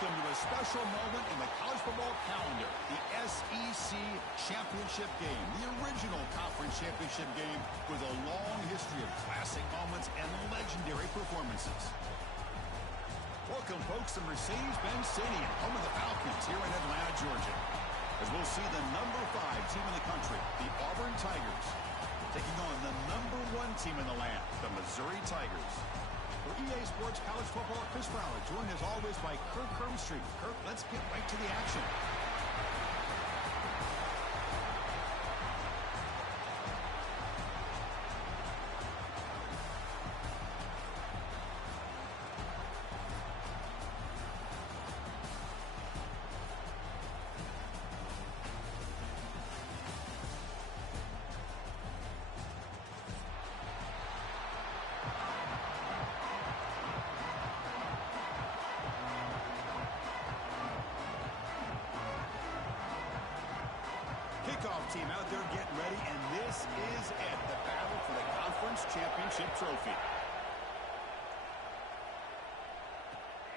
welcome to a special moment in the college football calendar, the SEC Championship game, the original conference championship game with a long history of classic moments and legendary performances. Welcome, folks, to Mercedes-Benz Stadium, home of the Falcons here in Atlanta, Georgia, as we'll see the number 5 team in the country, the Auburn Tigers, taking on the number 1 team in the land, the Missouri Tigers. For EA Sports College Football, Chris Fowler, joined as always by Kirk Hermstreet. Kirk, let's get right to the action. Kickoff team out there getting ready, and this is it, the battle for the conference championship trophy.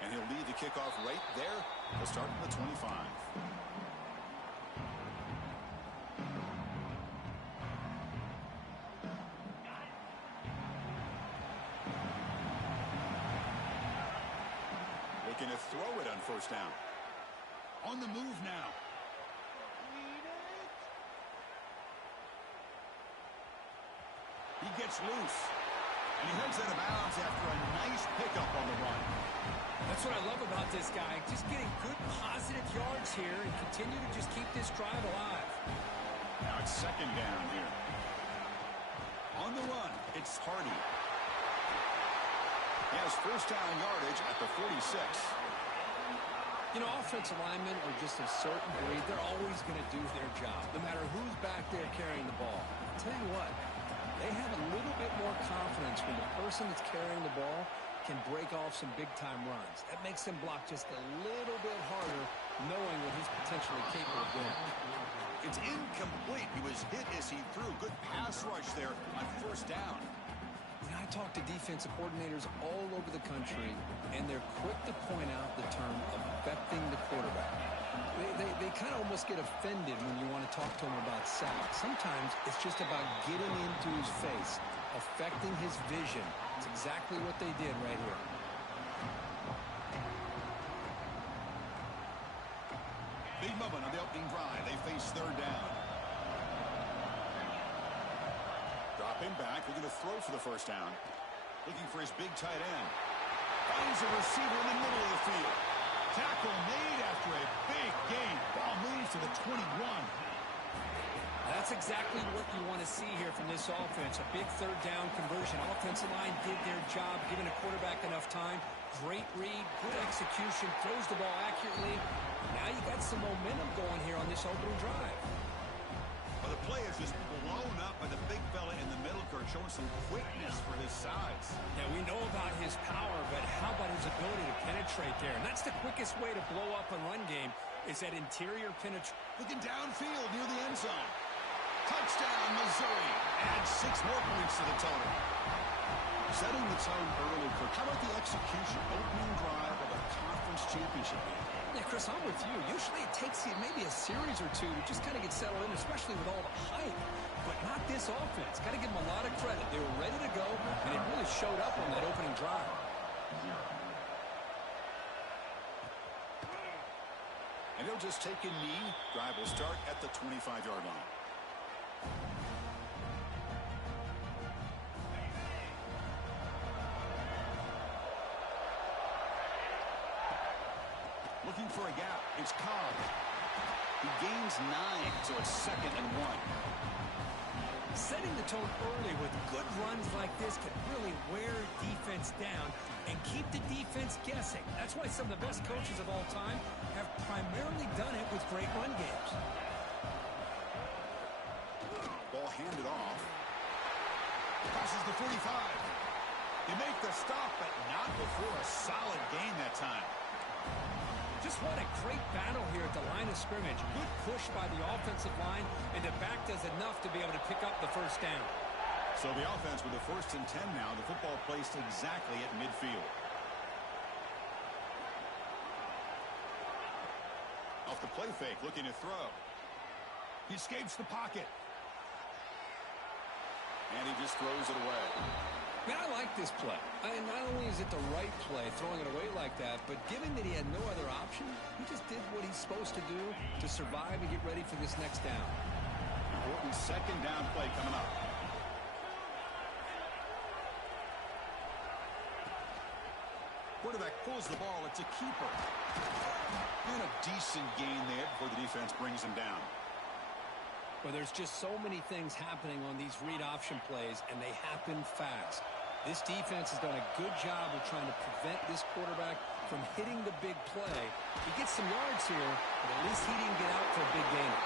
And he'll lead the kickoff right there. He'll start at the 25. Looking to throw it on first down. On the move now. He gets loose, and he heads out of bounds after a nice pickup on the run. That's what I love about this guy. Just getting good, positive yards here and continue to just keep this drive alive. Now it's second down here. On the run, it's Hardy. He has first down yardage at the 46. You know, offensive linemen are just a certain breed. They're always going to do their job, no matter who's back there carrying the ball. I'll tell you what. They have a little bit more confidence when the person that's carrying the ball can break off some big-time runs. That makes them block just a little bit harder, knowing what he's potentially capable of doing. It's incomplete. He was hit as he threw. Good pass rush there on first down. You know, I talk to defensive coordinators all over the country, and they're quick to point out the term affecting the quarterback. They kind of almost get offended when you want to talk to them about sacks. Sometimes it's just about getting into his face, affecting his vision. It's exactly what they did right here. Big moment on the opening drive. They face third down. Dropping back, looking to throw for the first down. Looking for his big tight end. Finds a receiver in the middle of the field. Tackle made after a big gain. Ball moves to the 21. That's exactly what you want to see here from this offense. A big third down conversion. Offensive line did their job, giving the quarterback enough time. Great read, good execution, throws the ball accurately. Now you got some momentum going here on this opening drive. Well, the play is just blown up by the big fella in the middle, Kurt, showing some quickness for his size. Yeah, we know about his power, but how about his ability to penetrate there? And that's the quickest way to blow up a run game is that interior penetration. Looking downfield near the end zone. Touchdown, Missouri. Adds 6 more points to the total. Setting the tone early, Kurt. How about the execution? Opening drive of a conference championship game. Yeah, Chris, I'm with you. Usually it takes you maybe a series or two to just kind of get settled in, especially with all the hype. But not this offense. Got to give them a lot of credit. They were ready to go, and it really showed up on that opening drive. And he'll just take a knee. Drive will start at the 25-yard line. Looking for a gap. It's Cobb. He gains 9, so it's 2nd and 1. Setting the tone early with good runs like this can really wear defense down and keep the defense guessing. That's why some of the best coaches of all time have primarily done it with great run games. Ball handed off. Passes the 45. They make the stop, but not before a solid gain that time. Just what a great battle here at the line of scrimmage. Good push by the offensive line, and the back does enough to be able to pick up the first down. So the offense with the 1st and 10 now. The football placed exactly at midfield. off the play fake, looking to throw. He escapes the pocket. And he just throws it away. Man, I like this play. Not only is it the right play, throwing it away like that, but given that he had no other option, he just did what he's supposed to do to survive and get ready for this next down. Important second down play coming up. Quarterback pulls the ball. It's a keeper. And a decent gain there before the defense brings him down. Well, there's just so many things happening on these read option plays, and they happen fast. This defense has done a good job of trying to prevent this quarterback from hitting the big play. He gets some yards here, but at least he didn't get out for a big gain.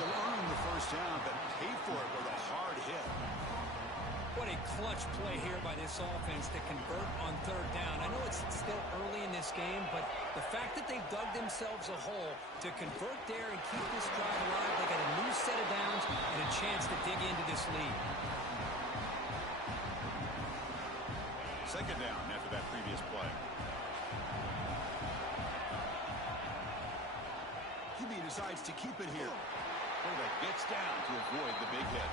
You'll earn the first down, but pay for it with a hard hit. What a clutch play here by this offense to convert on third down. I know it's still early in this game, but the fact that they've dug themselves a hole to convert there and keep this drive alive, they got a new set of downs and a chance to dig into this lead. Second down after that previous play. QB decides to keep it here. Quarterback gets down to avoid the big hit.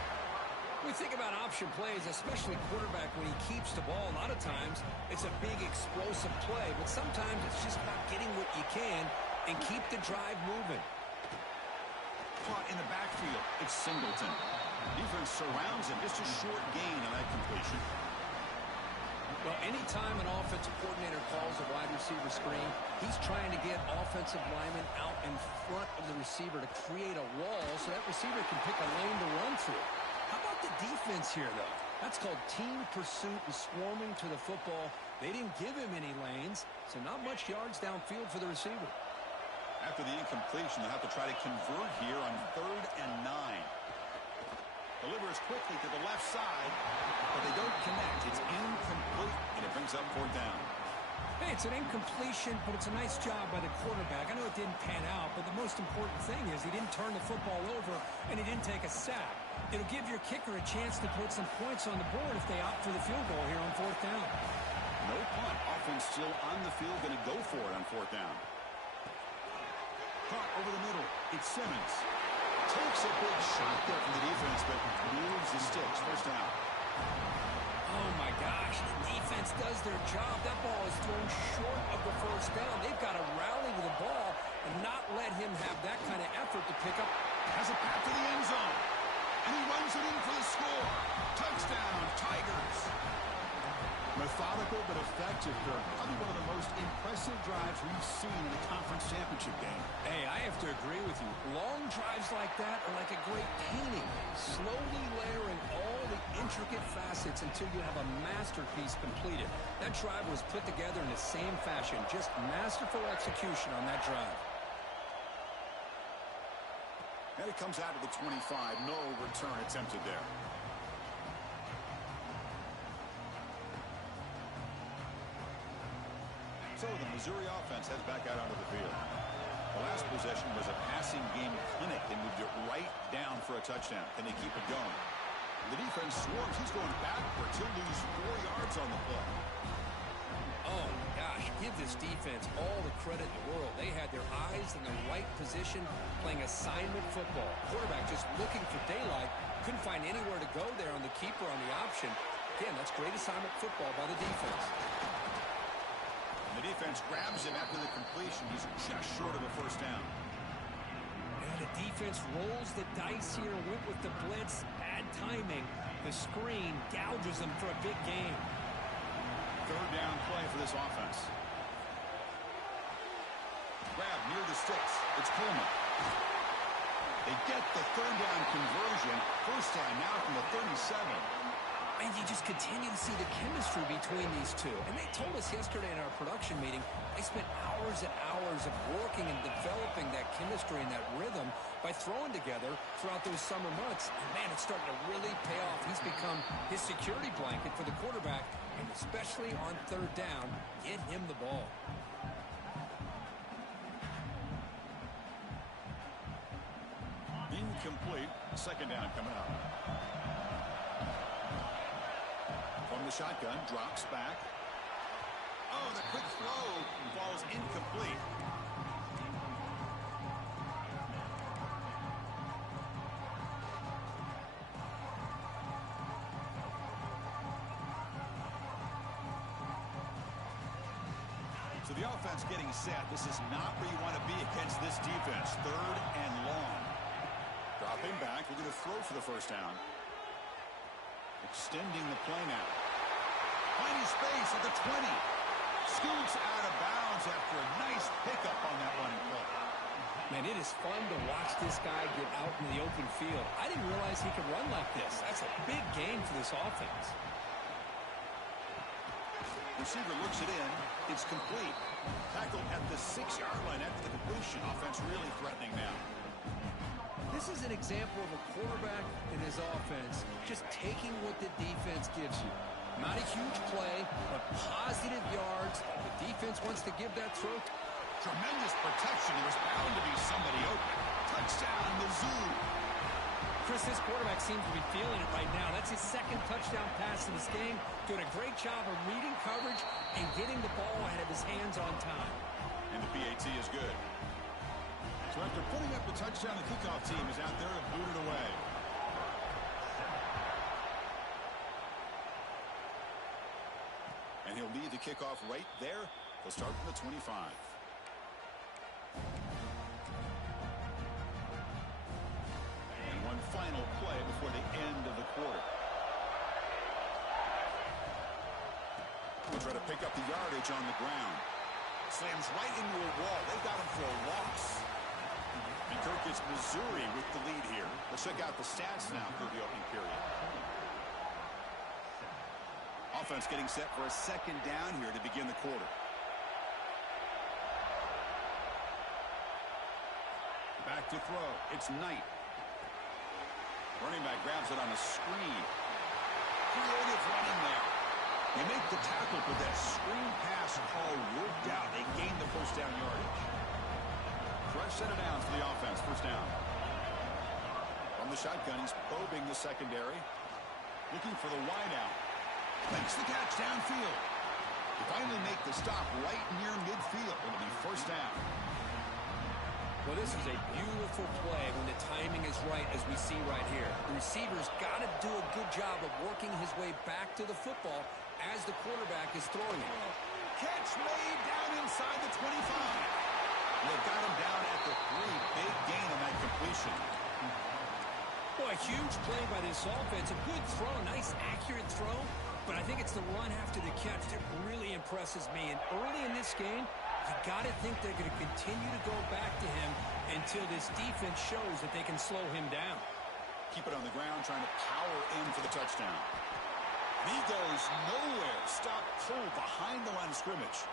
We think about option plays, especially quarterback when he keeps the ball. A lot of times, it's a big explosive play, but sometimes it's just about getting what you can and keep the drive moving. Caught in the backfield. It's Singleton. Defense surrounds him. Just a short gain on that completion. Well, anytime an offensive coordinator calls a wide receiver screen, he's trying to get offensive linemen out in front of the receiver to create a wall so that receiver can pick a lane to run through. How about the defense here, though? That's called team pursuit and swarming to the football. They didn't give him any lanes, so not much yards downfield for the receiver. After the incompletion, they'll have to try to convert here on 3rd and 9. Delivers quickly to the left side, but they don't connect. It's incomplete, and it brings up 4th down. Hey, it's an incompletion, but it's a nice job by the quarterback. I know it didn't pan out, but the most important thing is he didn't turn the football over, and he didn't take a sack. It'll give your kicker a chance to put some points on the board if they opt for the field goal here on 4th down. No punt. Offense still on the field, going to go for it on 4th down. Caught over the middle. It's Simmons. Takes a big shot there from the defense, but moves the sticks. 1st down. Oh, my gosh. The defense does their job. That ball is thrown short of the 1st down. They've got to rally to the ball and not let him have that kind of effort to pick up. Has a path to the end zone. And he runs it in for the score. Touchdown, Tigers. Methodical but effective. Probably one of the most impressive drives we've seen in a conference championship game. Hey, I have to agree with you. Long drives like that are like a great painting. Slowly layering all the intricate facets until you have a masterpiece completed. That drive was put together in the same fashion. Just masterful execution on that drive. And it comes out of the 25. No return attempted there. So the Missouri offense heads back out onto the field. The last possession was a passing game clinic. They moved it right down for a touchdown. Can they keep it going? The defense swarms. He's going backwards. He'll lose 4 yards on the play. Oh, my gosh. Give this defense all the credit in the world. They had their eyes in the right position playing assignment football. Quarterback just looking for daylight. Couldn't find anywhere to go there on the keeper on the option. Again, that's great assignment football by the defense. The defense grabs him after the completion. He's just short of a 1st down. And the defense rolls the dice here, went with the blitz. Bad timing. The screen gouges them for a big gain. 3rd down play for this offense. Grab near the sticks. It's Coleman. They get the 3rd down conversion. 1st down now from the 37. And you just continue to see the chemistry between these two. And they told us yesterday in our production meeting, they spent hours and hours of working and developing that chemistry and that rhythm by throwing together throughout those summer months. And, man, it's starting to really pay off. He's become his security blanket for the quarterback, and especially on 3rd down, get him the ball. Incomplete. 2nd down coming up. From the shotgun, drops back. Oh, the quick throw falls incomplete. The offense getting set. This is not where you want to be against this defense. 3rd and long. Dropping back, looking to throw for the first down. Extending the play now. Finding space at the 20. Scoots out of bounds after a nice pickup on that running play. Man, it is fun to watch this guy get out in the open field. I didn't realize he could run like this. That's a big game for this offense. Receiver looks it in. It's complete. Tackled at the 6-yard line after the completion. Offense really threatening now. This is an example of a quarterback and his offense just taking what the defense gives you. Not a huge play, but positive yards. The defense wants to give that throw. Tremendous protection. There was bound to be somebody open. Touchdown, Mizzou. Chris, this quarterback seems to be feeling it right now. That's his 2nd touchdown pass in this game. Doing a great job of reading coverage and getting the ball out of his hands on time. And the PAT is good. So after putting up the touchdown, the kickoff team is out there to boot it away. And he'll lead the kickoff right there. He'll start from the 25. And one final play before the end of the quarter. We'll try to pick up the yardage on the ground. Slams right into a wall. They got him for a loss. And Kirk gets Missouri with the lead here. Let's check out the stats now through the opening period. Offense getting set for a 2nd down here to begin the quarter. Back to throw. It's Knight. Running back grabs it on a screen. Creative running there. They make the tackle, but that screen pass call worked out. They gained the first down yardage. Fresh set of downs for the offense. First down. From the shotgun, he's probing the secondary. Looking for the wideout. Makes the catch downfield. They finally make the stop right near midfield. It'll be first down. Well, this is a beautiful play when the timing is right, as we see right here. The receiver's got to do a good job of working his way back to the football as the quarterback is throwing it. Catch made down inside the 25. They got him down at the 3. Big gain on that completion. Boy, a huge play by this offense. A good throw, nice accurate throw. But I think it's the run after the catch that really impresses me. And early in this game, you got to think they're going to continue to go back to him until this defense shows that they can slow him down. Keep it on the ground, trying to power in for the touchdown. He goes nowhere. Stop cold behind the line of scrimmage.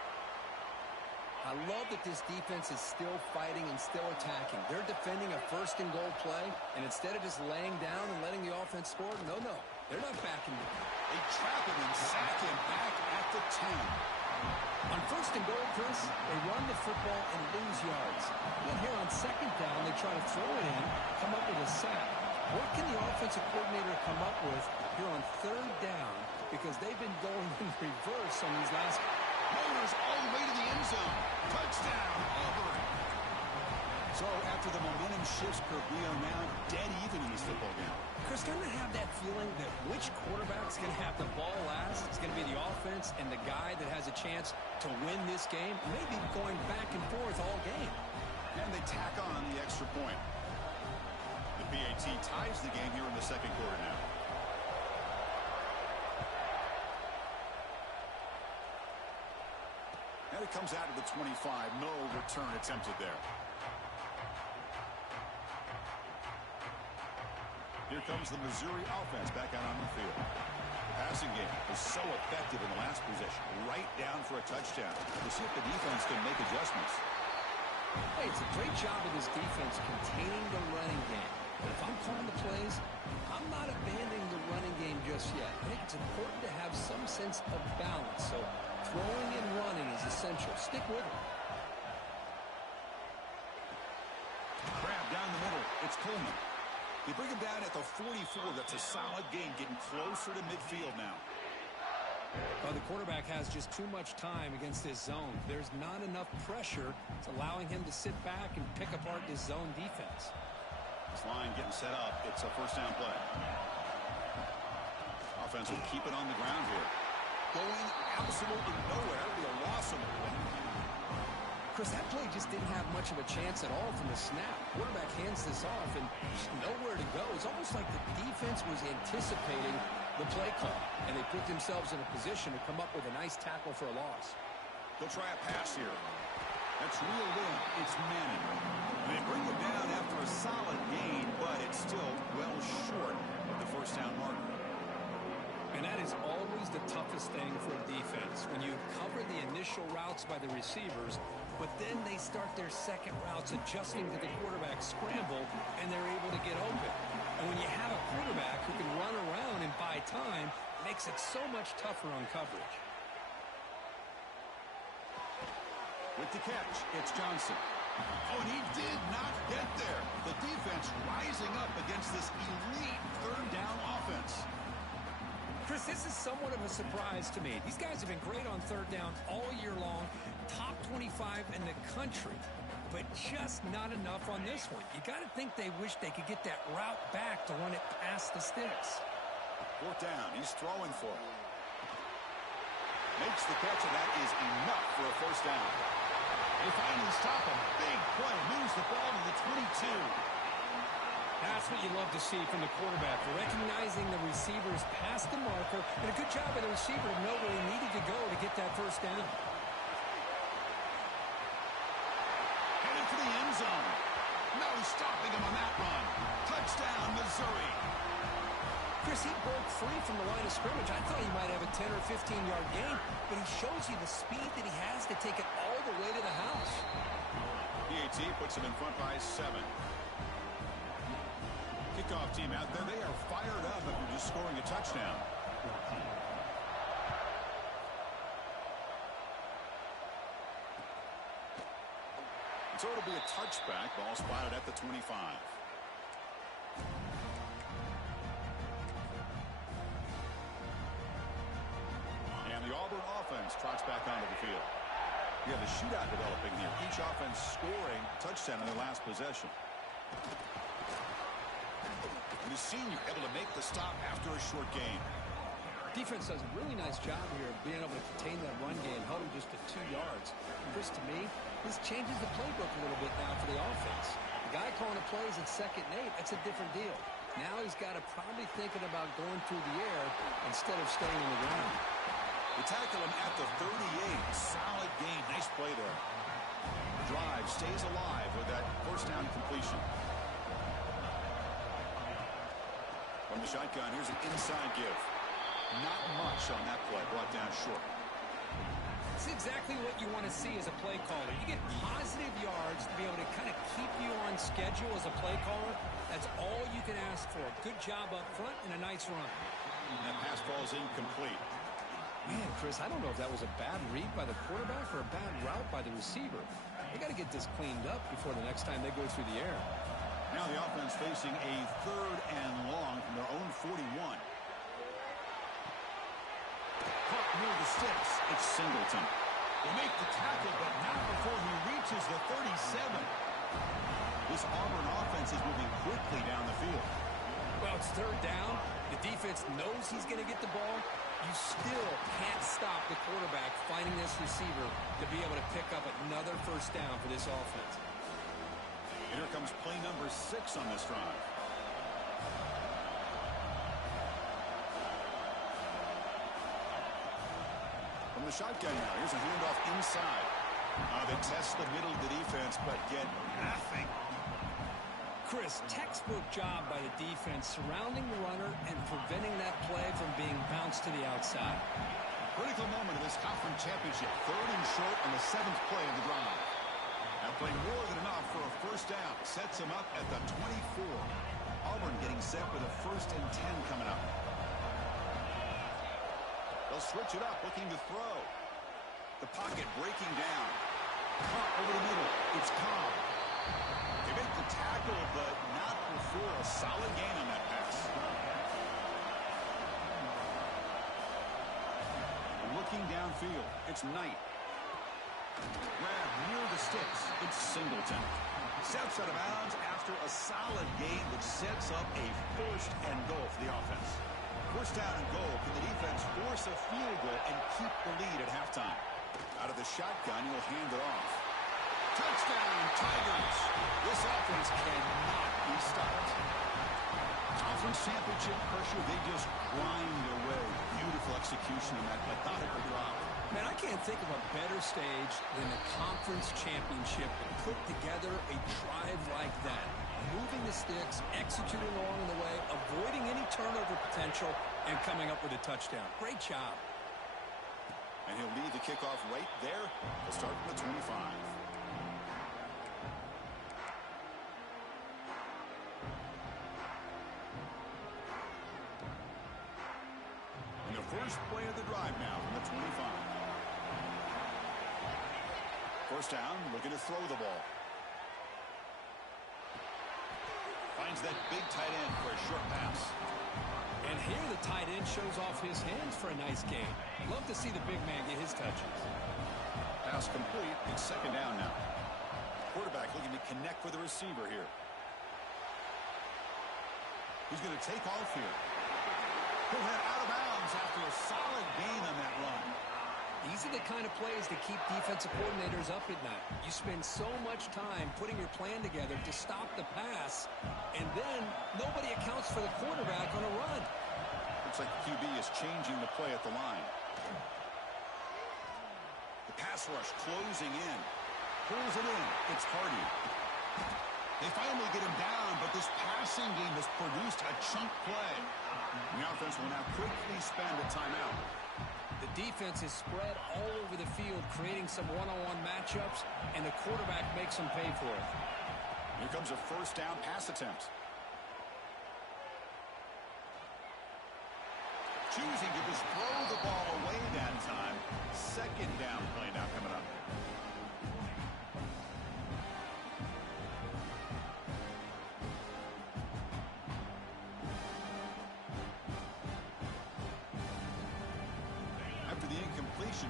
I love that this defense is still fighting and still attacking. They're defending a 1st and goal play, and instead of just laying down and letting the offense score, no, they're not backing down. They trap him and sack him back at the 10. On 1st and goal, Chris, they run the football and lose yards. Then here on 2nd down, they try to throw it in, come up with a sack. What can the offensive coordinator come up with here on 3rd down? Because they've been going in reverse on these last. Motors all the way to the end zone. Touchdown, Auburn. So after the momentum shifts, Kirk, we are now dead even in this football game. Chris, don't I have that feeling that which quarterback's going to have the ball last? It's going to be the offense and the guy that has a chance to win this game. Maybe going back and forth all game. And they tack on the extra point. The PAT ties the game here in the 2nd quarter now. And it comes out of the 25. No return attempted there. Here comes the Missouri offense back out on the field. The passing game was so effective in the last possession. Right down for a touchdown. We'll see if the defense can make adjustments. Hey, it's a great job of this defense containing the running game. But if I'm calling the plays, I'm not abandoning the running game just yet. I think it's important to have some sense of balance. So throwing and running is essential. Stick with it. Grab down the middle. It's Coleman. They bring him down at the 44. That's a solid gain, getting closer to midfield now. Well, the quarterback has just too much time against this zone. There's not enough pressure. It's allowing him to sit back and pick apart this zone defense. This line getting set up. It's a first down play. Offense will keep it on the ground here. Going absolutely nowhere. It'll be a loss of Chris, that play just didn't have much of a chance at all from the snap. Quarterback hands this off, and there's nowhere to go. It's almost like the defense was anticipating the play call, and they put themselves in a position to come up with a nice tackle for a loss. They'll try a pass here. That's reeled in. It's Manning. They bring it down after a solid gain, but it's still well short of the first down marker. And that is always the toughest thing for a defense. When you cover the initial routes by the receivers, but then they start their second routes adjusting to the quarterback scramble, and they're able to get open. And when you have a quarterback who can run around and buy time, it makes it so much tougher on coverage. With the catch, it's Johnson. Oh, and he did not get there. The defense rising up against this elite third down offense. Chris, this is somewhat of a surprise to me. These guys have been great on third down all year long, top 25 in the country, but just not enough on this one. You got to think they wish they could get that route back to run it past the sticks. Fourth down, he's throwing for it. Makes the catch, and that is enough for a first down. They finally stop him. Big play, moves the ball to the 22. That's what you love to see from the quarterback, recognizing the receivers past the marker, and a good job by the receiver to know where he needed to go to get that first down. Headed for the end zone. No stopping him on that run. Touchdown, Missouri. Chris, he broke free from the line of scrimmage. I thought he might have a 10 or 15-yard gain, but he shows you the speed that he has to take it all the way to the house. PAT puts him in front by 7. Kickoff team out there, they are fired up after just scoring a touchdown. So it'll be a touchback. Ball spotted at the 25. And the Auburn offense trots back onto the field. We have a shootout developing here. Each offense scoring a touchdown in their last possession. The senior able to make the stop after a short game. Defense does a really nice job here of being able to contain that run game, held him just to 2 yards. Chris, to me, this changes the playbook a little bit now for the offense. The guy calling the plays at 2nd and 8, that's a different deal. Now he's got to probably thinking about going through the air instead of staying on the ground. They tackle him at the 38. Solid game. Nice play there. The drive stays alive with that first down completion. From the shotgun, here's an inside give. Not much on that play, brought down short. It's exactly what you want to see as a play caller. You get positive yards to be able to kind of keep you on schedule as a play caller. That's all you can ask for. Good job up front and a nice run. That pass falls incomplete. Man, Chris, I don't know if that was a bad read by the quarterback or a bad route by the receiver. They got to get this cleaned up before the next time they go through the air. Now the offense facing a 3rd and long from their own 41. Caught near the sticks. It's Singleton. They make the tackle, but not before he reaches the 37. This Auburn offense is moving quickly down the field. Well, it's 3rd down. The defense knows he's going to get the ball. You still can't stop the quarterback finding this receiver to be able to pick up another first down for this offense. And here comes play number 6 on this drive. From the shotgun now, here's a handoff inside. They test the middle of the defense, but get nothing. Chris, textbook job by the defense surrounding the runner and preventing that play from being bounced to the outside. Critical moment of this conference championship. 3rd and short on the 7th play of the drive. Now playing more than enough for a first down. Sets him up at the 24. Auburn getting set with a 1st and 10 coming up. They'll switch it up, looking to throw. The pocket breaking down. Caught over the middle. It's Cobb. They make the tackle, but not before a solid gain on that pass. And looking downfield, it's Knight. Grab near the sticks. It's Singleton. Steps out of bounds after a solid gain, which sets up a 1st and goal for the offense. 1st down and goal. Can the defense force a field goal and keep the lead at halftime? Out of the shotgun, he'll hand it off. Touchdown, Tigers. This offense cannot be stopped. Conference championship pressure, they just grind away. Beautiful execution in that methodical drop. Man, I can't think of a better stage than the conference championship to put together a drive like that. Moving the sticks, executing along the way, avoiding any turnover potential, and coming up with a touchdown. Great job. And he'll lead the kickoff right there. We'll start from the 25. And the first play of the drive now from the 25. First down, looking to throw the ball. Finds that big tight end for a short pass. And here the tight end shows off his hands for a nice gain. Love to see the big man get his touches. Pass complete. It's second down now. Quarterback looking to connect with the receiver here. He's going to take off here. He'll head out of bounds after a solid gain on that run. These are the kind of plays that keep defensive coordinators up at night. You spend so much time putting your plan together to stop the pass, and then nobody accounts for the quarterback on a run. Looks like the QB is changing the play at the line. The pass rush closing in. Pulls it in. It's Hardy. They finally get him down, but this passing game has produced a chunk play. The offense will now quickly spend a timeout. The defense is spread all over the field, creating some one-on-one matchups, and the quarterback makes them pay for it. Here comes a first down pass attempt. Choosing to just throw the ball away that time. Second down play now coming up.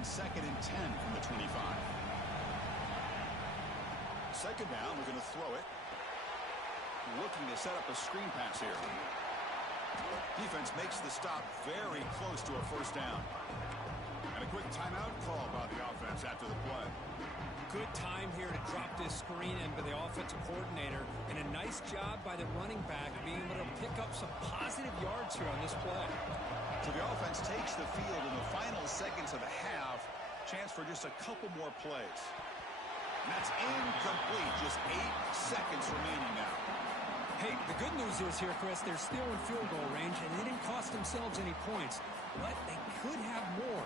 Second and 10 from the 25. Second down, we're going to throw it. Looking to set up a screen pass here. Defense makes the stop very close to a first down. And a quick timeout call by the offense after the play. Good time here to drop this screen in by the offensive coordinator, and a nice job by the running back being able to pick up some positive yards here on this play. So the offense takes the field in the final seconds of the half. Chance for just a couple more plays. And that's incomplete. Just 8 seconds remaining now. Hey, the good news is here, Chris, they're still in field goal range, and they didn't cost themselves any points. But they could have more.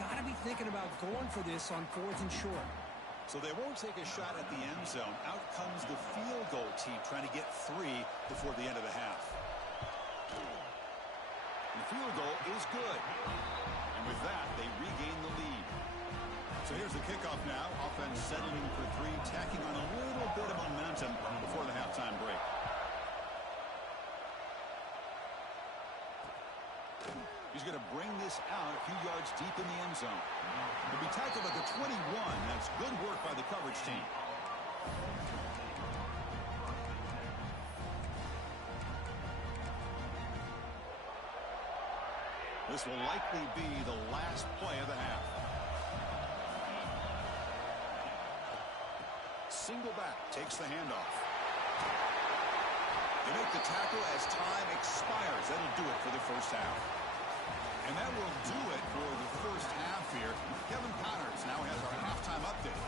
Got to be thinking about going for this on 4th and short. So they won't take a shot at the end zone. Out comes the field goal team trying to get 3 before the end of the half. The field goal is good. And with that, they regain the lead. So here's the kickoff now. Offense settling for 3, tacking on a little bit of momentum before the halftime break. He's going to bring this out a few yards deep in the end zone. He'll be tackled at the 21. That's good work by the coverage team. This will likely be the last play of the half. Single back takes the handoff. They make the tackle as time expires. That'll do it for the first half. And that will do it for the first half here. Kevin Connors now has our halftime update.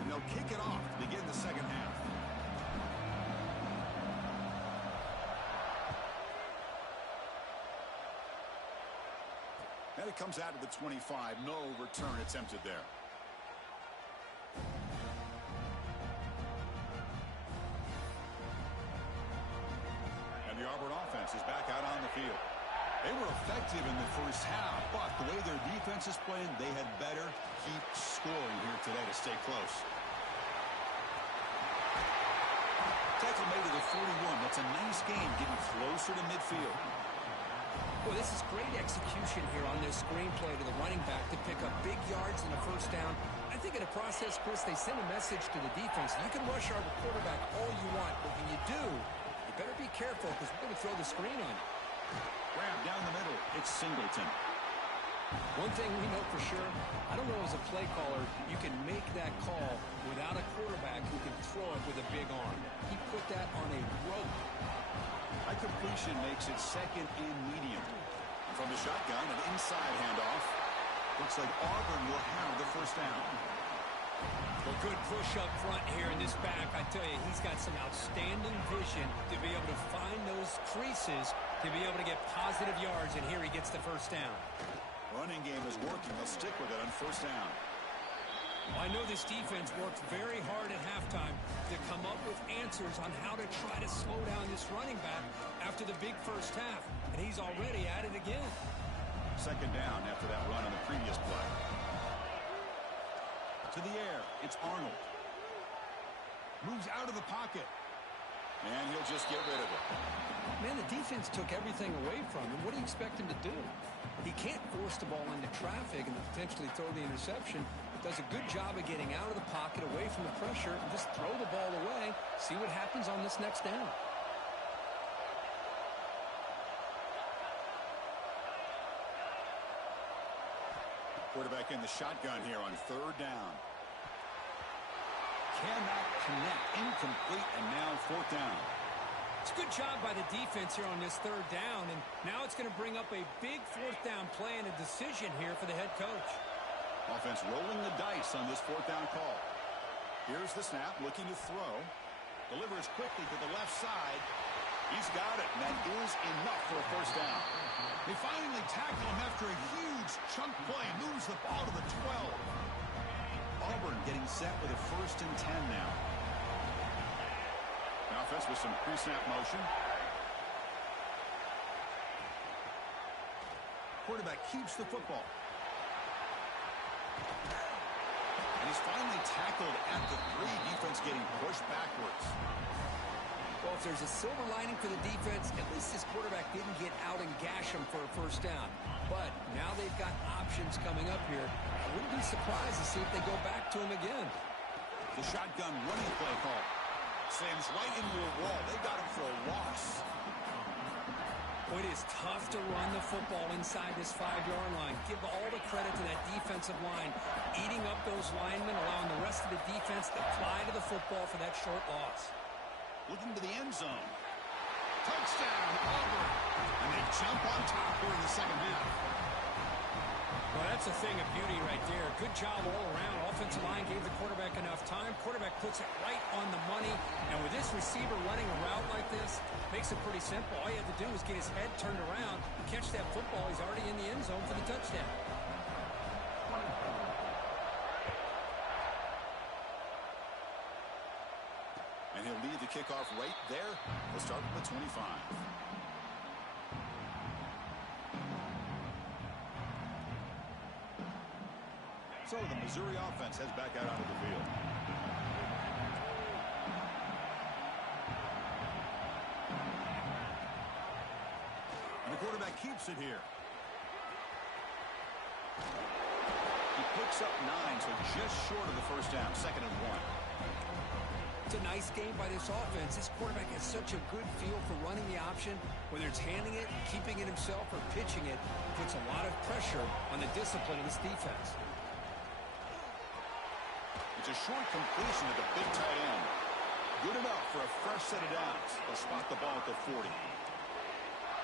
And they'll kick it off to begin the second half. And it comes out of the 25. No return attempted there. And the Auburn offense is back out on the field. They were effective in the first half, but the way their defense is playing, they had better keep scoring here today to stay close. Tackle made to the 41. That's a nice game, getting closer to midfield. Well, this is great execution here on this screenplay to the running back to pick up big yards in the first down I think in the process, Chris, they send a message to the defense. You can rush our quarterback all you want, but when you do, you better be careful because we're going to throw the screen on you. Grab down the middle. It's Singleton. One thing we know for sure, I don't know as a play caller, you can make that call without a quarterback who can throw it with a big arm. He put that on a rope. High completion makes it second and medium. From the shotgun, an inside handoff. Looks like Auburn will have the first down. Well, good push up front here in this back. I tell you, he's got some outstanding vision to be able to find those creases to be able to get positive yards, and here he gets the first down. Running game is working. They'll stick with it on first down. Well, I know this defense worked very hard at halftime to come up with answers on how to try to slow down this running back after the big first half, and he's already at it again. Second down after that run on the previous play. To the air, it's Arnold. Moves out of the pocket. And he'll just get rid of it. Man, the defense took everything away from him. What do you expect him to do? He can't force the ball into traffic and potentially throw the interception. Does a good job of getting out of the pocket, away from the pressure, and just throw the ball away. See what happens on this next down. Quarterback in the shotgun here on third down. Cannot connect. Incomplete, and now fourth down. It's a good job by the defense here on this third down, and now it's going to bring up a big fourth down play and a decision here for the head coach. Offense rolling the dice on this fourth down call. Here's the snap, looking to throw. Delivers quickly to the left side. He's got it, and that is enough for a first down. They finally tackle him after a huge chunk play. Moves the ball to the 12. Auburn getting set with a 1st and 10 now. The offense with some pre-snap motion. Quarterback keeps the football. And he's finally tackled at the 3. Defense getting pushed backwards. Well, if there's a silver lining for the defense, at least this quarterback didn't get out and gash him for a first down. But now they've got options coming up here. I wouldn't be surprised to see if they go back to him again. The shotgun running play call. Slams right into a wall. They got him for a loss. Well, it is tough to run the football inside this 5-yard line. Give all the credit to that defensive line, eating up those linemen, allowing the rest of the defense to fly to the football for that short loss. Looking to the end zone. Touchdown, Auburn. And they jump on top here in the second half. Well, that's a thing of beauty right there. Good job all around. Offensive line gave the quarterback enough time. Quarterback puts it right on the money. And with this receiver running a route like this, makes it pretty simple. All you have to do is get his head turned around, catch that football. He's already in the end zone for the touchdown. And he'll lead the kickoff right there. We'll start from the 25. So the Missouri offense heads back out onto the field. And the quarterback keeps it here. He picks up 9, so just short of the first down, 2nd and 1. It's a nice game by this offense. This quarterback has such a good feel for running the option. Whether it's handing it, keeping it himself, or pitching it, puts a lot of pressure on the discipline of this defense. It's a short completion to the big tight end. Good enough for a fresh set of downs. They'll spot the ball at the 40.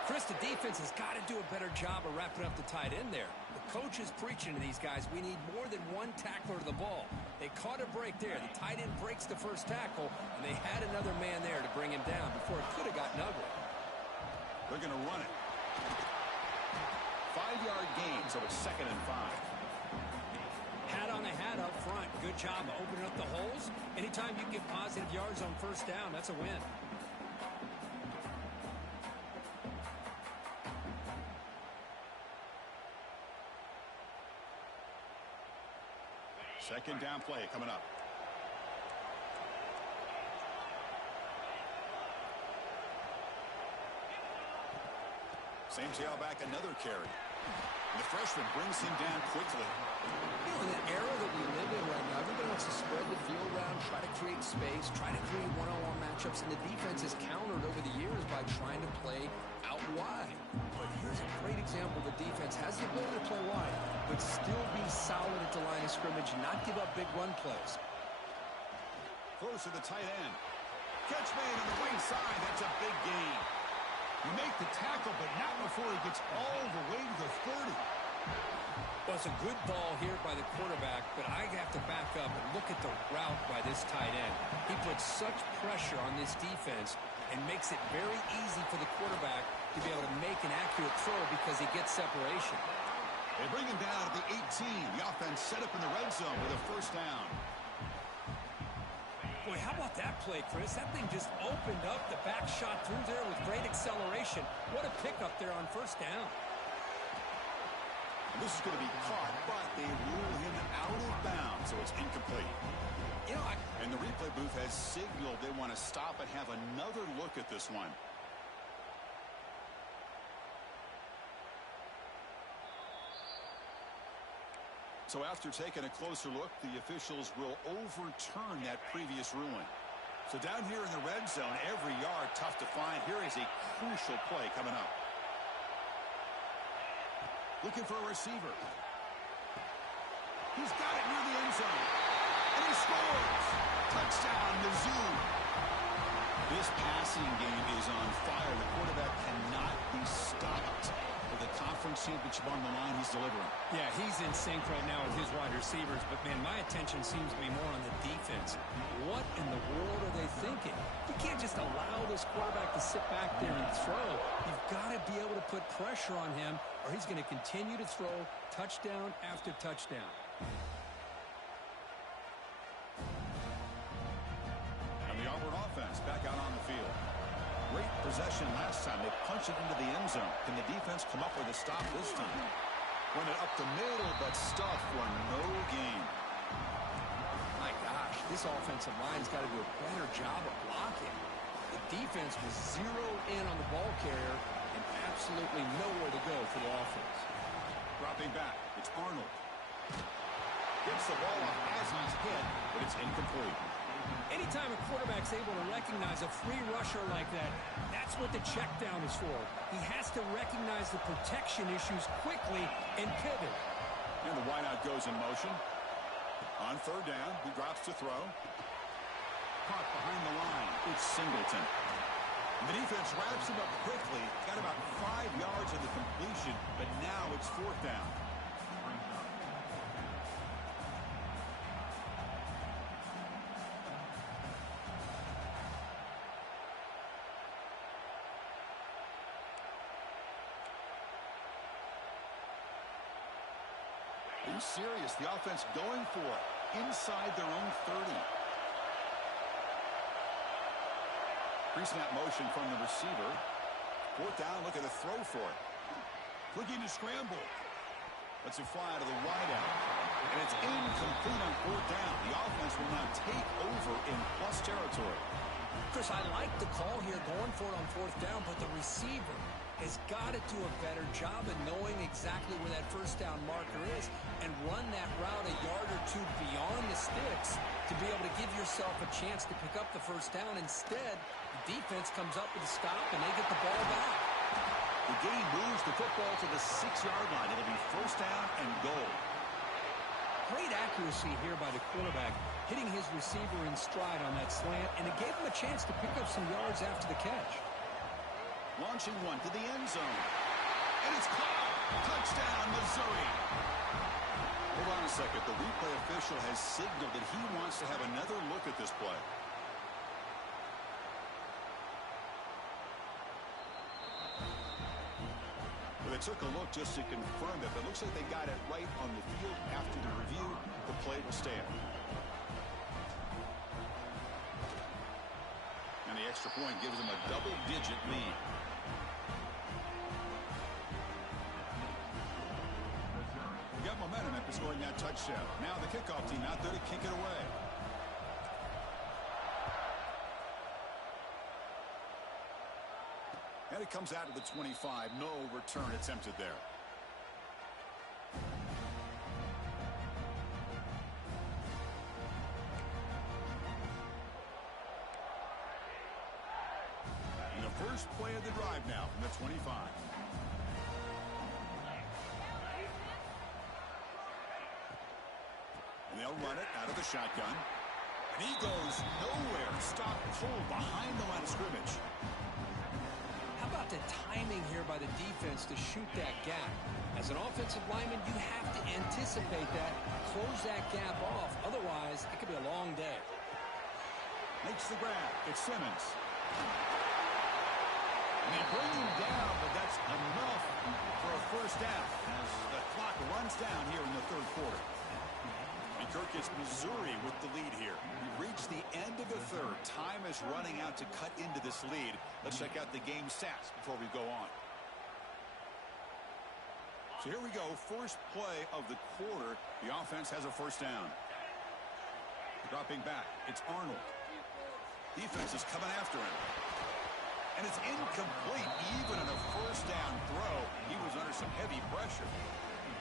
Chris, the defense has got to do a better job of wrapping up the tight end there. The coach is preaching to these guys, we need more than one tackler to the ball. They caught a break there. The tight end breaks the first tackle, and they had another man there to bring him down before it could have gotten ugly. They're going to run it. 5-yard gain, so it's 2nd and 5. Hat on a hat up front. Good job of opening up the holes. Anytime you get positive yards on first down, that's a win. Second down play coming up. Same tailback, another carry. The freshman brings him down quickly. You know, in the era that we live in right now, everybody wants to spread the field around, try to create space, try to create one-on-one matchups, and the defense has countered over the years by trying to play out wide. But here's a great example. The defense has the ability to play wide, but still be solid at the line of scrimmage, not give up big run plays. Close to the tight end. Catch made on the right side. That's a big gain. You make the tackle, but not before he gets all the way to the 30. Well, it's a good ball here by the quarterback, but I have to back up and look at the route by this tight end. He puts such pressure on this defense and makes it very easy for the quarterback to be able to make an accurate throw because he gets separation. They bring him down at the 18. The offense set up in the red zone with a first down. Boy, how about that play, Chris? That thing just opened up. The back shot through there with great acceleration. What a pickup there on first down. And this is going to be caught, but they rule him out of bounds, so it's incomplete. You know, and the replay booth has signaled they want to stop and have another look at this one. So after taking a closer look, the officials will overturn that previous ruling. So down here in the red zone, every yard tough to find. Here is a crucial play coming up. Looking for a receiver. He's got it near the end zone. And he scores! Touchdown, Mizzou! This passing game is on fire. The quarterback cannot be stopped. With the conference championship on the line, he's delivering. Yeah, he's in sync right now with his wide receivers, but, man, my attention seems to be more on the defense. What in the world are they thinking? You can't just allow this quarterback to sit back there and throw. You've got to be able to put pressure on him, or he's going to continue to throw touchdown after touchdown. And the Auburn offense back out on the field. Great possession last time. They punch it into the end zone. Can the defense come up with a stop this time? Run it up the middle, but stuff for no gain. My gosh, this offensive line's got to do a better job of blocking. The defense was zeroed in on the ball carrier and absolutely nowhere to go for the offense. Dropping back, it's Arnold. Gets the ball off as he's hit, but it's incomplete. Anytime a quarterback's able to recognize a free rusher like that, that's what the check down is for. He has to recognize the protection issues quickly and pivot. And the wideout goes in motion. On third down, he drops to throw. Caught behind the line. It's Singleton. The defense wraps him up quickly. Got about 5 yards of the completion, but now it's fourth down. Are you serious? The offense going for it inside their own 30. Pre-snap motion from the receiver. Fourth down, look at the throw for it. Looking to scramble. Lets it fly out of the wideout. And it's incomplete on fourth down. The offense will now take over in plus territory. Chris, I like the call here going for it on fourth down, but the receiver has got to do a better job of knowing exactly where that first down marker is and run that route a yard or two beyond the sticks to be able to give yourself a chance to pick up the first down. Instead, the defense comes up with a stop and they get the ball back. The game moves the football to the 6-yard line. It'll be first down and goal. Great accuracy here by the quarterback, hitting his receiver in stride on that slant, and it gave him a chance to pick up some yards after the catch. Launching one to the end zone. And it's caught. Touchdown, Missouri. Hold on a second. The replay official has signaled that he wants to have another look at this play. Well, they took a look just to confirm it, but it looks like they got it right on the field. After the review, the play will stand. And the extra point gives them a double-digit lead. We got momentum after scoring that touchdown. Now the kickoff team out there to kick it away. And it comes out to the 25. No return attempted there. First play of the drive now from the 25. And they'll run it out of the shotgun. And he goes nowhere. Stop cold behind the line of scrimmage. How about the timing here by the defense to shoot that gap? As an offensive lineman, you have to anticipate that, close that gap off. Otherwise, it could be a long day. Makes the grab. It's Simmons. And they bring him down, but that's enough for a first down as the clock runs down here in the third quarter. And Kirk gets Missouri with the lead here. We reach the end of the third. Time is running out to cut into this lead. Let's check out the game stats before we go on. So here we go. First play of the quarter. The offense has a first down. Dropping back. It's Arnold. Defense is coming after him. And it's incomplete even on a first down throw. He was under some heavy pressure.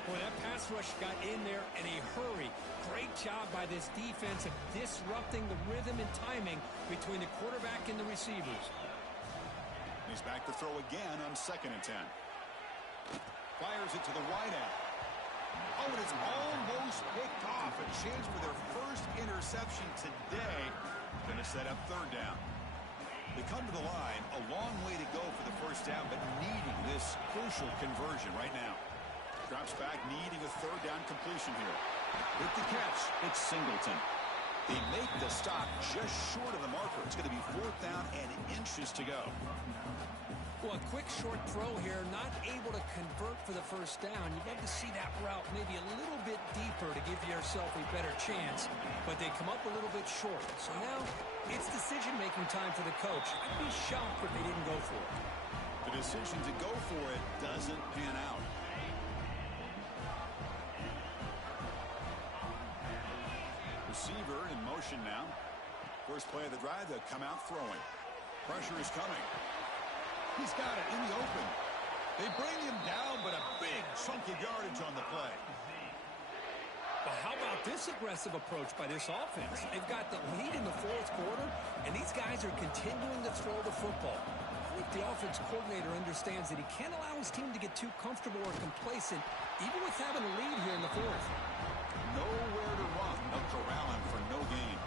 Boy, that pass rush got in there in a hurry. Great job by this defense of disrupting the rhythm and timing between the quarterback and the receivers. He's back to throw again on 2nd and 10. Fires it to the wide end. Oh, and it's almost picked off. A chance for their first interception today. Going to set up third down. They come to the line. A long way to go for the first down, but needing this crucial conversion right now. Drops back, needing a third down completion here. With the catch, it's Singleton. They make the stop just short of the marker. It's going to be 4th down and inches to go. Well, a quick short throw here, not able to convert for the first down. You'd love to see that route maybe a little bit deeper to give yourself a better chance, but they come up a little bit short. So now it's decision-making time for the coach. I'd be shocked if they didn't go for it. The decision to go for it doesn't pan out. Receiver in motion now. First play of the drive, they'll come out throwing. Pressure is coming. He's got it in the open. They bring him down, but a big chunk of yardage on the play. Well, how about this aggressive approach by this offense? They've got the lead in the fourth quarter, and these guys are continuing to throw the football. I think the offense coordinator understands that he can't allow his team to get too comfortable or complacent, even with having a lead here in the fourth. Nowhere to run. They'll corral him for no gain.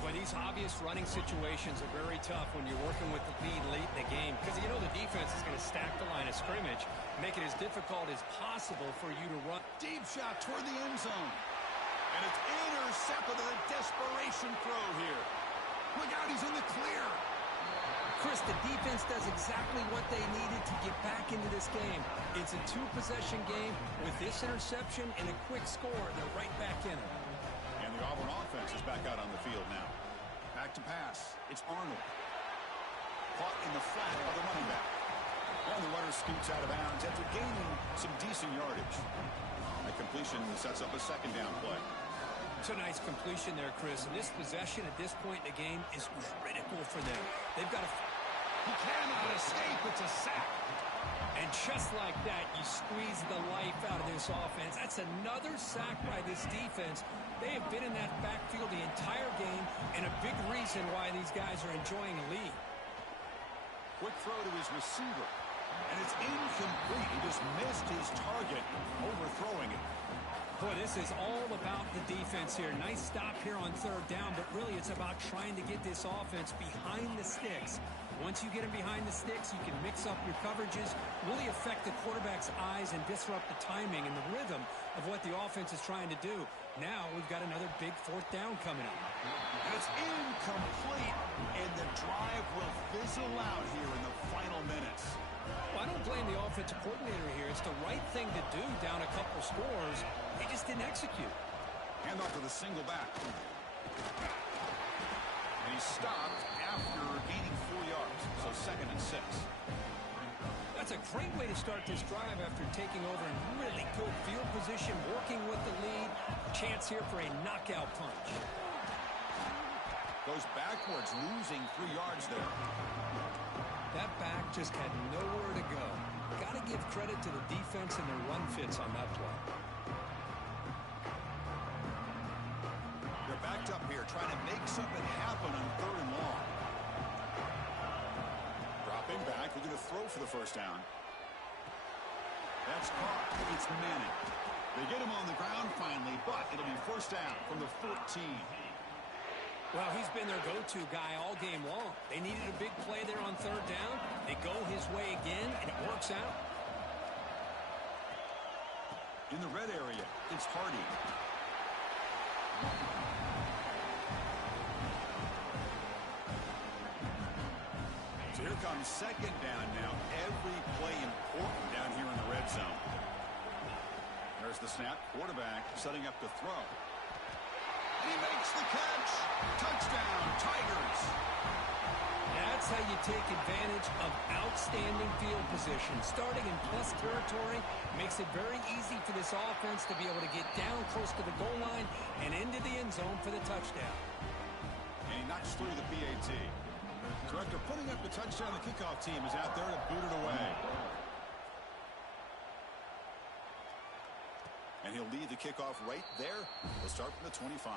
Well, these obvious running situations are very tough when you're working with the lead late in the game because you know the defense is going to stack the line of scrimmage, make it as difficult as possible for you to run. Deep shot toward the end zone. And it's intercepted on a desperation throw here. Look out, he's in the clear. Chris, the defense does exactly what they needed to get back into this game. It's a two-possession game. With this interception and a quick score, they're right back in it. And the Auburn offense is back out on the field now. Back to pass. It's Arnold. Caught in the flat by the running back. And the runner scoots out of bounds after gaining some decent yardage. That completion sets up a 2nd down play. It's a nice completion there, Chris. And this possession at this point in the game is critical for them. They've got to... He cannot escape. It's a sack. And just like that, you squeeze the life out of this offense. That's another sack by this defense. They have been in that backfield the entire game, and a big reason why these guys are enjoying a lead. Quick throw to his receiver. And it's incomplete. He just missed his target, overthrowing it. Boy, this is all about the defense here. Nice stop here on third down, but really it's about trying to get this offense behind the sticks. Once you get them behind the sticks, you can mix up your coverages, really affect the quarterback's eyes and disrupt the timing and the rhythm of what the offense is trying to do. Now we've got another big 4th down coming up. And it's incomplete, and the drive will fizzle out here in the final minutes. Well, I don't blame the offensive coordinator here. It's the right thing to do down a couple scores. They just didn't execute. Hand off to the single back. And he stopped after gaining 4 yards. So 2nd and 6. That's a great way to start this drive after taking over in really good field position, working with the lead. Chance here for a knockout punch. Goes backwards, losing 3 yards there. That back just had nowhere to go. Got to give credit to the defense and their run fits on that play. They're backed up here, trying to make something happen on 3rd and long. Dropping back, they're going to throw for the first down. That's caught. It's Manning. They get him on the ground finally, but it'll be first down from the 14. Well, he's been their go-to guy all game long. They needed a big play there on third down. They go his way again, and it works out. In the red area, it's Hardy. So here comes second down now. Every play important down here in the red zone. There's the snap. Quarterback setting up to throw. And he makes the catch. Touchdown, Tigers. That's how you take advantage of outstanding field position. Starting in plus territory makes it very easy for this offense to be able to get down close to the goal line and into the end zone for the touchdown. And he knocks through the PAT. So after putting up the touchdown, the kickoff team is out there to boot it away. And he'll lead the kickoff right there. We'll start from the 25.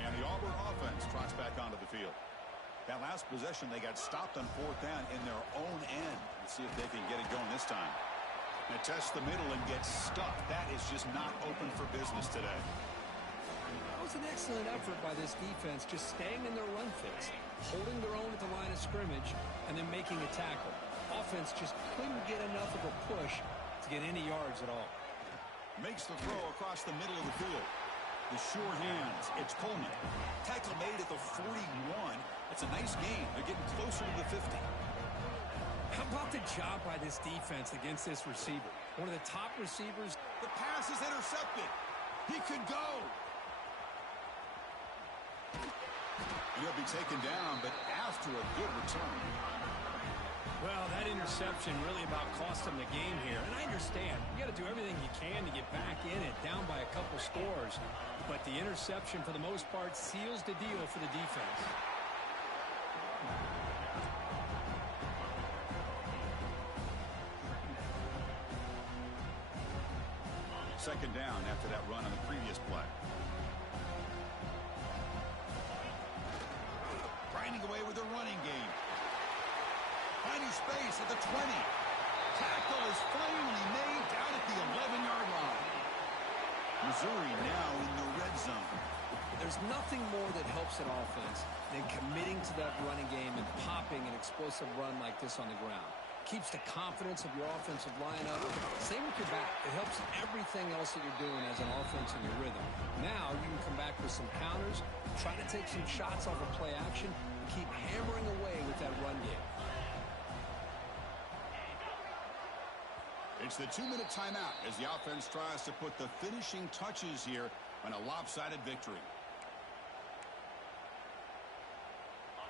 And the Auburn offense trots back onto the field. That last possession, they got stopped on fourth down in their own end. Let's see if they can get it going this time. They test the middle and get stuck. That is just not open for business today. That was an excellent effort by this defense, just staying in their run fits, holding their own at the line of scrimmage, and then making a tackle. Offense just couldn't get enough of a push to get any yards at all. Makes the throw across the middle of the field. The sure hands. It's Coleman. Tackle made at the 41. It's a nice gain. They're getting closer to the 50. How about the job by this defense against this receiver? One of the top receivers. The pass is intercepted. He could go. And he'll be taken down, but after a good return. Well, that interception really about cost them the game here. And I understand. You got to do everything you can to get back in it, down by a couple scores. But the interception, for the most part, seals the deal for the defense. Second down after that run on the previous play. Grinding away with the running game. Finding space at the 20. Tackle is finally made down at the 11-yard line. Missouri now in the red zone. There's nothing more that helps an offense than committing to that running game and popping an explosive run like this on the ground. Keeps the confidence of your offensive line up. Same with your back. It helps everything else that you're doing as an offense in your rhythm. Now you can come back with some counters, try to take some shots off of play action, and keep hammering away with that run game. It's the 2-minute timeout as the offense tries to put the finishing touches here on a lopsided victory.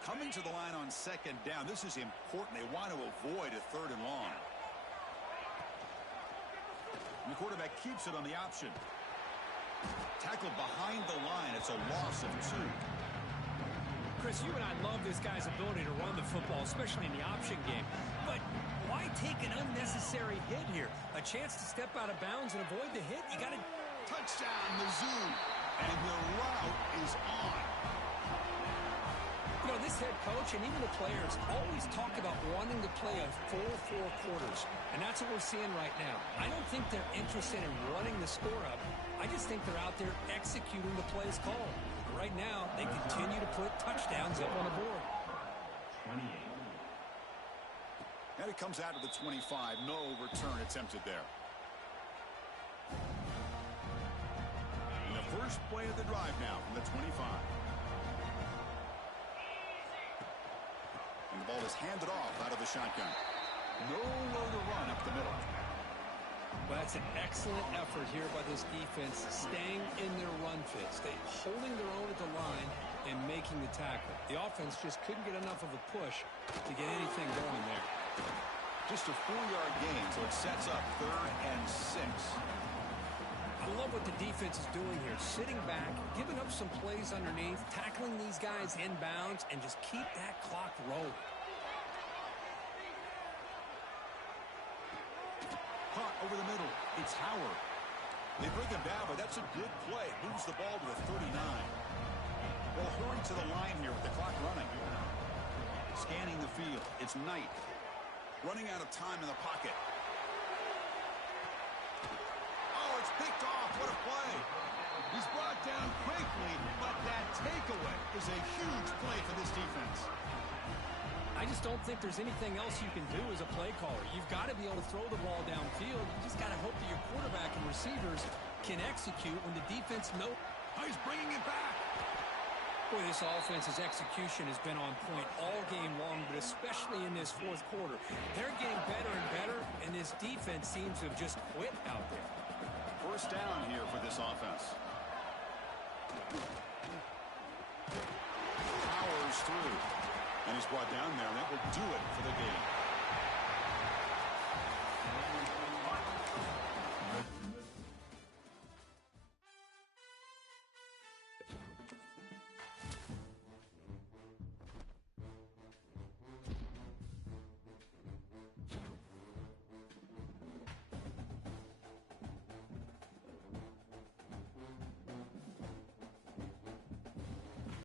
Coming to the line on second down. This is important. They want to avoid a third and long. And the quarterback keeps it on the option. Tackled behind the line. It's a loss of 2. Chris, you and I love this guy's ability to run the football, especially in the option game. But why take an unnecessary hit here? A chance to step out of bounds and avoid the hit? You got to... Touchdown, Mizzou. And the route is on. You know, this head coach and even the players always talk about wanting to play a full 4 quarters. And that's what we're seeing right now. I don't think they're interested in running the score up. I just think they're out there executing the plays called. Right now, they continue to put touchdowns up on the board. 28. And it comes out of the 25. No return attempted there. And the first play of the drive now from the 25. And the ball is handed off out of the shotgun. Nowhere to run up the middle. Well, that's an excellent effort here by this defense, staying in their run fits. They holding their own at the line and making the tackle. The offense just couldn't get enough of a push to get anything going there. Just a 4-yard gain, so it sets up 3rd and 6. I love what the defense is doing here. Sitting back, giving up some plays underneath, tackling these guys inbounds, and just keep that clock rolling. Caught over the middle. It's Howard. They bring him down, but that's a good play. Moves the ball to the 39. They'll hurry to the line here with the clock running. Scanning the field. It's Knight. Running out of time in the pocket. Oh, it's picked off. What a play. He's brought down quickly, but that takeaway is a huge play for this defense. I just don't think there's anything else you can do as a play caller. You've got to be able to throw the ball downfield. You just got to hope that your quarterback and receivers can execute when the defense knows. Oh, he's bringing it back. Boy, this offense's execution has been on point all game long, but especially in this fourth quarter. They're getting better and better, and this defense seems to have just quit out there. First down here for this offense. Powers through. And he's brought down there, and that will do